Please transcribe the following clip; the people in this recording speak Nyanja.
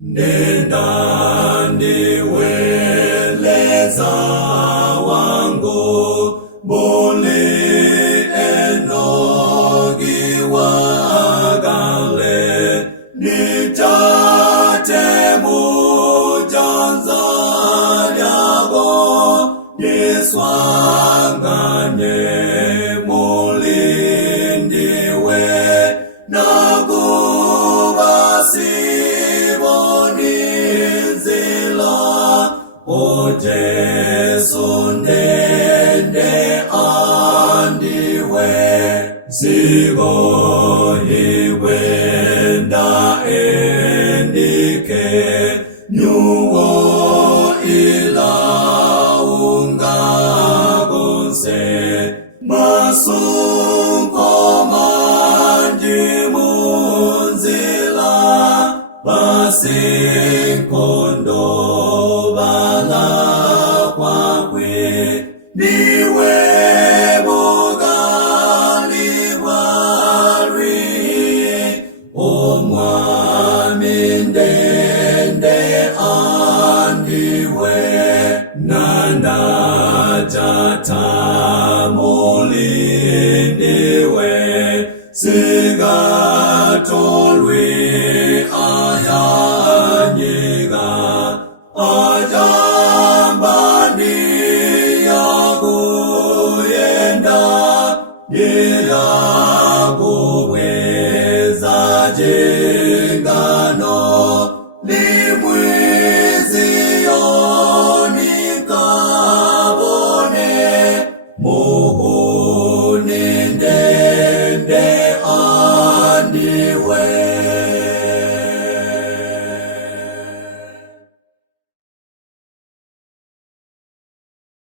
Nenda ndiweleza wangu boli enogi wagale nitate mujanza lyago yeswanganye mulindiwe O Jesu ndende andiwe zigo iwe nda endike nyuwo ila ungagonse masunko manji munzila basinkondo niwe bugali bwari omwami ndende andiwe nandajata mulindiwe sigatolwi ayanyiga Yagoweza jengano limwe